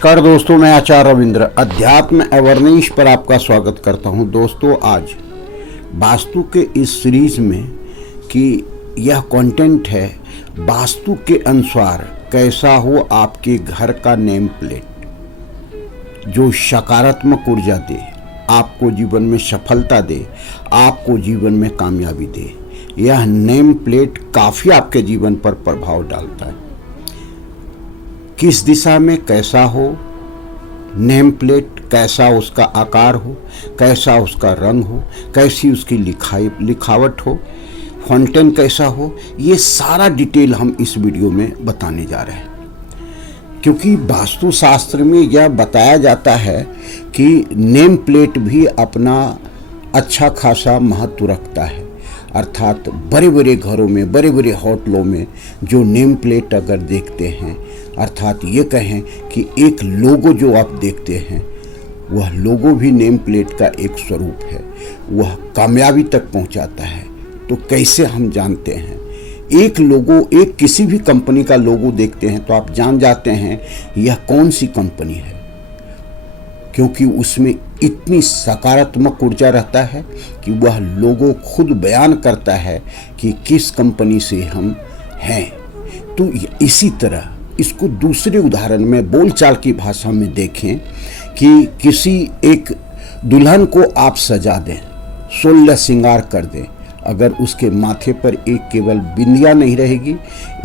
नमस्कार दोस्तों, मैं आचार्य रविंद्र अध्यात्म अवेयरनेस पर आपका स्वागत करता हूं। दोस्तों, आज वास्तु के इस सीरीज में कि यह कंटेंट है वास्तु के अनुसार कैसा हो आपके घर का नेम प्लेट, जो सकारात्मक ऊर्जा दे, आपको जीवन में सफलता दे, आपको जीवन में कामयाबी दे। यह नेम प्लेट काफ़ी आपके जीवन पर प्रभाव डालता है। किस दिशा में कैसा हो नेम प्लेट, कैसा उसका आकार हो, कैसा उसका रंग हो, कैसी उसकी लिखावट हो, फॉन्टेन कैसा हो, ये सारा डिटेल हम इस वीडियो में बताने जा रहे हैं। क्योंकि वास्तुशास्त्र में यह बताया जाता है कि नेम प्लेट भी अपना अच्छा खासा महत्व रखता है। अर्थात बड़े बड़े घरों में, बड़े बड़े होटलों में जो नेम प्लेट अगर देखते हैं, अर्थात ये कहें कि एक लोगो जो आप देखते हैं, वह लोगो भी नेम प्लेट का एक स्वरूप है। वह कामयाबी तक पहुंचाता है। तो कैसे हम जानते हैं? एक लोगो, एक किसी भी कंपनी का लोगो देखते हैं तो आप जान जाते हैं यह कौन सी कंपनी है, क्योंकि उसमें इतनी सकारात्मक ऊर्जा रहता है कि वह लोगो खुद बयान करता है कि किस कंपनी से हम हैं। तो इसी तरह इसको दूसरे उदाहरण में बोलचाल की भाषा में देखें कि किसी एक दुल्हन को आप सजा दें, 16 श्रृंगार कर दें, अगर उसके माथे पर एक केवल बिंदिया नहीं रहेगी,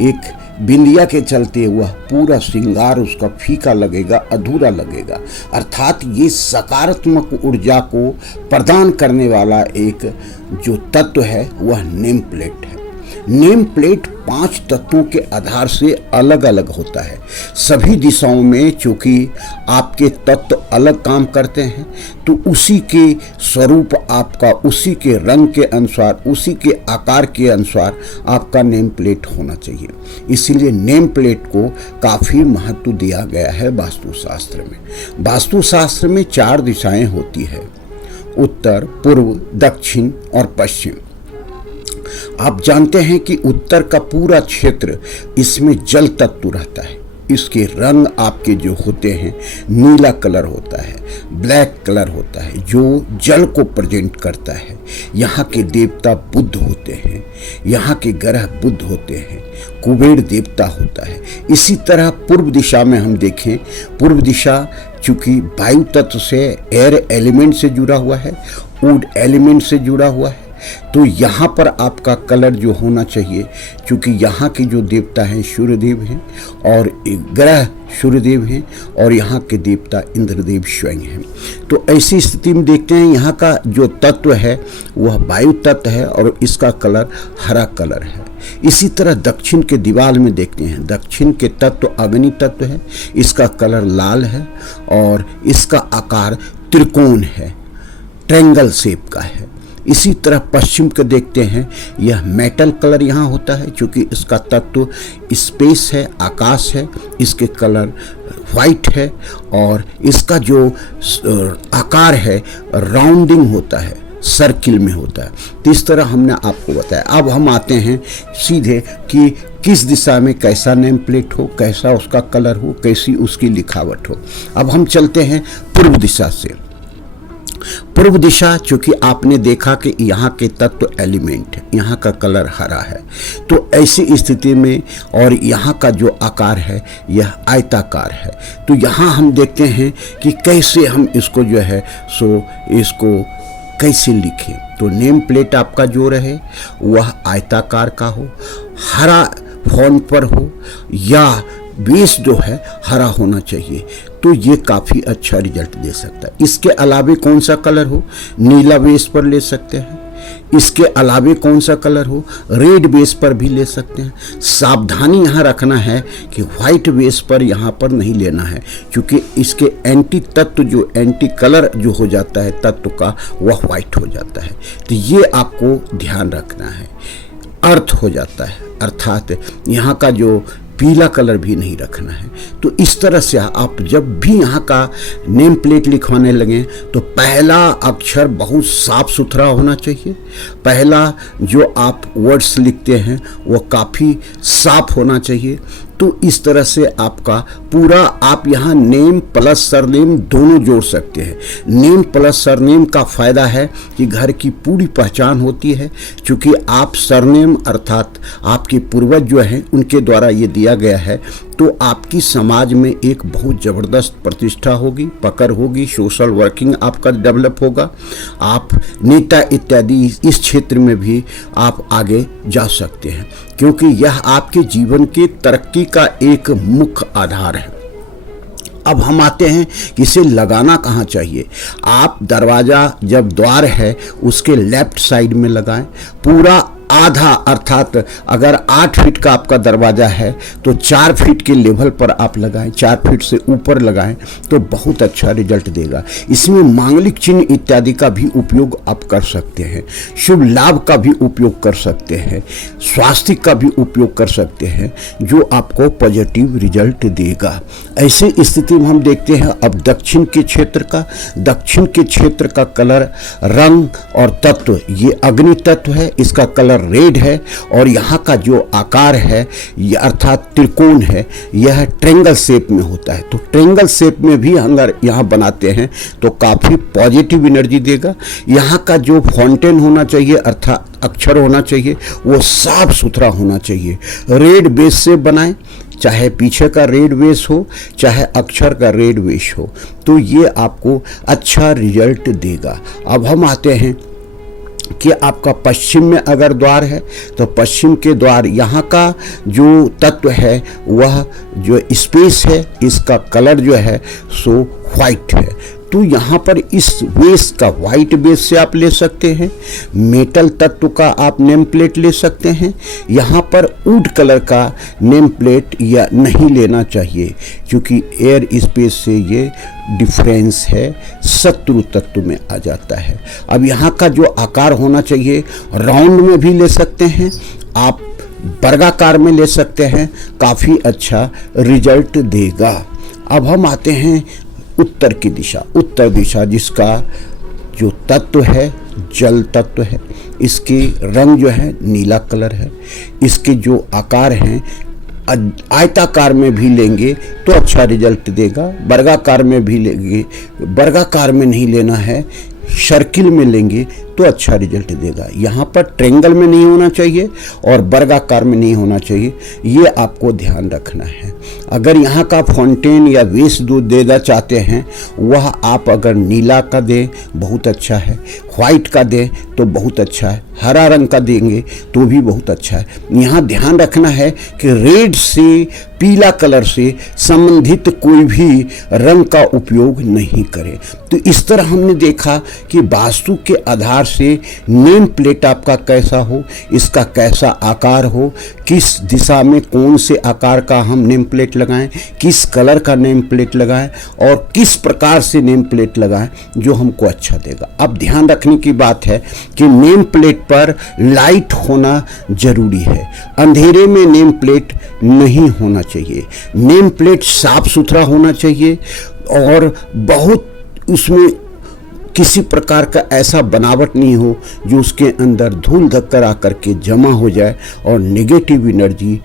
एक बिंदिया के चलते वह पूरा श्रृंगार उसका फीका लगेगा, अधूरा लगेगा। अर्थात ये सकारात्मक ऊर्जा को प्रदान करने वाला एक जो तत्व है वह नेम प्लेट है। नेम प्लेट 5 तत्वों के आधार से अलग अलग होता है। सभी दिशाओं में चूंकि आपके तत्व अलग काम करते हैं, तो उसी के स्वरूप आपका, उसी के रंग के अनुसार, उसी के आकार के अनुसार आपका नेम प्लेट होना चाहिए। इसीलिए नेम प्लेट को काफ़ी महत्व दिया गया है वास्तुशास्त्र में। वास्तुशास्त्र में 4 दिशाएं होती है: उत्तर, पूर्व, दक्षिण और पश्चिम। आप जानते हैं कि उत्तर का पूरा क्षेत्र, इसमें जल तत्व रहता है। इसके रंग आपके जो होते हैं, नीला कलर होता है, ब्लैक कलर होता है, जो जल को प्रेजेंट करता है। यहाँ के देवता बुध होते हैं, यहाँ के ग्रह बुध होते हैं, कुबेर देवता होता है। इसी तरह पूर्व दिशा में हम देखें, पूर्व दिशा चूँकि वायु तत्व से, एयर एलिमेंट से जुड़ा हुआ है, वुड एलिमेंट से जुड़ा हुआ है, तो यहाँ पर आपका कलर जो होना चाहिए, क्योंकि यहाँ के जो देवता हैं सूर्यदेव हैं और ग्रह सूर्यदेव हैं और यहाँ के देवता इंद्रदेव स्वयं हैं। तो ऐसी स्थिति में देखते हैं यहाँ का जो तत्व है वह वायु तत्व है और इसका कलर हरा कलर है। इसी तरह दक्षिण के दीवार में देखते हैं, दक्षिण के तत्व अग्नि तत्व है, इसका कलर लाल है और इसका आकार त्रिकोण है, ट्रायंगल शेप का है। इसी तरह पश्चिम के देखते हैं, यह मेटल कलर यहाँ होता है, क्योंकि इसका तत्व स्पेस है, आकाश है, इसके कलर वाइट है और इसका जो आकार है राउंडिंग होता है, सर्किल में होता है। तो इस तरह हमने आपको बताया। अब हम आते हैं सीधे कि किस दिशा में कैसा नेम प्लेट हो, कैसा उसका कलर हो, कैसी उसकी लिखावट हो। अब हम चलते हैं पूर्व दिशा से। पूर्व दिशा, चूंकि आपने देखा कि यहाँ के तत्व एलिमेंट है, यहाँ का कलर हरा है, तो ऐसी स्थिति में और यहाँ का जो आकार है यह आयताकार है। तो यहाँ हम देखते हैं कि कैसे हम इसको जो है सो इसको कैसे लिखें। तो नेम प्लेट आपका जो रहे वह आयताकार का हो, हरा फॉन्ट पर हो, या बेस जो है हरा होना चाहिए, तो ये काफ़ी अच्छा रिजल्ट दे सकता है। इसके अलावे कौन सा कलर हो, नीला बेस पर ले सकते हैं। इसके अलावे कौन सा कलर हो, रेड बेस पर भी ले सकते हैं। सावधानी यहाँ रखना है कि वाइट बेस पर यहाँ पर नहीं लेना है, क्योंकि इसके एंटी तत्व जो एंटी कलर जो हो जाता है तत्व का, वह वाइट हो जाता है। तो ये आपको ध्यान रखना है। अर्थ हो जाता है, अर्थात यहाँ का जो पीला कलर भी नहीं रखना है। तो इस तरह से आप जब भी यहाँ का नेम प्लेट लिखवाने लगें तो पहला अक्षर बहुत साफ सुथरा होना चाहिए। पहला जो आप वर्ड्स लिखते हैं वो काफ़ी साफ होना चाहिए, तो इस तरह से आपका पूरा आप यहाँ नेम प्लस सरनेम दोनों जोड़ सकते हैं। नेम प्लस सरनेम का फ़ायदा है कि घर की पूरी पहचान होती है, क्योंकि आप सरनेम अर्थात आपके पूर्वज जो हैं उनके द्वारा ये दिया गया है, तो आपकी समाज में एक बहुत ज़बरदस्त प्रतिष्ठा होगी, पकड़ होगी, सोशल वर्किंग आपका डेवलप होगा, आप नेता इत्यादि इस क्षेत्र में भी आप आगे जा सकते हैं, क्योंकि यह आपके जीवन के तरक्की का एक मुख्य आधार है। अब हम आते हैं कि इसे लगाना कहाँ चाहिए। आप दरवाज़ा जब द्वार है उसके लेफ्ट साइड में लगाएं, पूरा आधा अर्थात अगर 8 फीट का आपका दरवाज़ा है तो 4 फीट के लेवल पर आप लगाएं, 4 फीट से ऊपर लगाएं तो बहुत अच्छा रिजल्ट देगा। इसमें मांगलिक चिन्ह इत्यादि का भी उपयोग आप कर सकते हैं, शुभ लाभ का भी उपयोग कर सकते हैं, स्वास्थ्य का भी उपयोग कर सकते हैं, जो आपको पॉजिटिव रिजल्ट देगा। ऐसे स्थिति में हम देखते हैं अब दक्षिण के क्षेत्र का कलर, रंग और तत्व, ये अग्नि तत्व है, इसका कलर रेड है, और यहाँ का जो आकार है यह अर्थात त्रिकोण है, यह ट्रेंगल शेप में होता है। तो ट्रेंगल शेप में भी अगर यहाँ बनाते हैं तो काफ़ी पॉजिटिव एनर्जी देगा। यहाँ का जो फाउंटेन होना चाहिए अर्थात अक्षर होना चाहिए वो साफ सुथरा होना चाहिए। रेड बेस से बनाएं, चाहे पीछे का रेड बेस हो चाहे अक्षर का रेड बेस हो, तो ये आपको अच्छा रिजल्ट देगा। अब हम आते हैं कि आपका पश्चिम में अगर द्वार है तो पश्चिम के द्वार, यहाँ का जो तत्व है वह जो स्पेस है इसका कलर जो है सो व्हाइट है। तो यहाँ पर इस बेस का व्हाइट बेस से आप ले सकते हैं, मेटल तत्व का आप नेम प्लेट ले सकते हैं। यहाँ पर वुड कलर का नेम प्लेट या नहीं लेना चाहिए, क्योंकि एयर स्पेस से ये डिफरेंस है, शत्रु तत्व में आ जाता है। अब यहाँ का जो आकार होना चाहिए राउंड में भी ले सकते हैं, आप वर्गाकार में ले सकते हैं, काफ़ी अच्छा रिजल्ट देगा। अब हम आते हैं उत्तर की दिशा। उत्तर दिशा जिसका जो तत्व है जल तत्व है, इसके रंग जो है नीला कलर है, इसके जो आकार हैं आयताकार में भी लेंगे तो अच्छा रिजल्ट देगा, वर्गाकार में भी लेंगे, वर्गाकार में नहीं लेना है, सर्किल में लेंगे तो अच्छा रिजल्ट देगा। यहाँ पर ट्रेंगल में नहीं होना चाहिए और वर्गाकार में नहीं होना चाहिए, ये आपको ध्यान रखना है। अगर यहाँ का फाउंटेन या वेस दूध देना चाहते हैं वह आप अगर नीला का दें बहुत अच्छा है, व्हाइट का दें तो बहुत अच्छा है, हरा रंग का देंगे तो भी बहुत अच्छा है। यहाँ ध्यान रखना है कि रेड से पीला कलर से संबंधित कोई भी रंग का उपयोग नहीं करें। तो इस तरह हमने देखा कि वास्तु के आधार से नेम प्लेट आपका कैसा हो, इसका कैसा आकार हो, किस दिशा में कौन से आकार का हम नेम प्लेट लगाएं, किस कलर का नेम प्लेट लगाएं और किस प्रकार से नेम प्लेट लगाएं जो हमको अच्छा देगा। अब ध्यान रखने की बात है कि नेम प्लेट पर लाइट होना जरूरी है, अंधेरे में नेम प्लेट नहीं होना चाहिए। नेम प्लेट साफ सुथरा होना चाहिए और बहुत उसमें किसी प्रकार का ऐसा बनावट नहीं हो जो उसके अंदर धूल धक्कर आकर के जमा हो जाए और नेगेटिव एनर्जी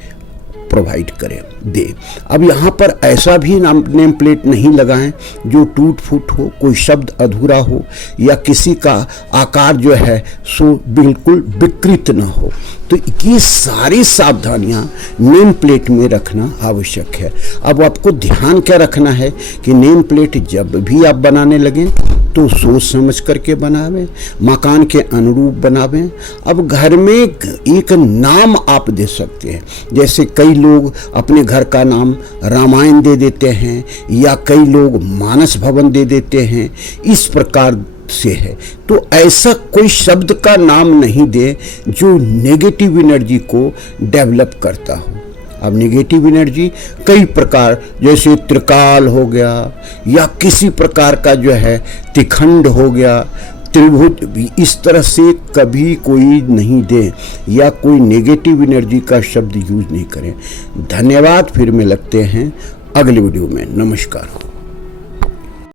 प्रोवाइड करे दे। अब यहाँ पर ऐसा भी नेम प्लेट नहीं लगाएं जो टूट फूट हो, कोई शब्द अधूरा हो या किसी का आकार जो है सो बिल्कुल विकृत न हो। तो ये सारी सावधानियाँ नेम प्लेट में रखना आवश्यक है। अब आपको ध्यान क्या रखना है कि नेम प्लेट जब भी आप बनाने लगें तो सोच समझ करके बनावें, मकान के अनुरूप बनावें। अब घर में एक नाम आप दे सकते हैं, जैसे कई लोग अपने घर का नाम रामायण दे देते हैं या कई लोग मानस भवन दे देते हैं, इस प्रकार से है। तो ऐसा कोई शब्द का नाम नहीं दे जो नेगेटिव एनर्जी को डेवलप करता हो। अब नेगेटिव एनर्जी कई प्रकार, जैसे त्रिकाल हो गया या किसी प्रकार का जो है त्रिखंड हो गया, त्रिभुज, इस तरह से कभी कोई नहीं दे या कोई नेगेटिव एनर्जी का शब्द यूज नहीं करें। धन्यवाद, फिर में लगते हैं अगले वीडियो में। नमस्कार।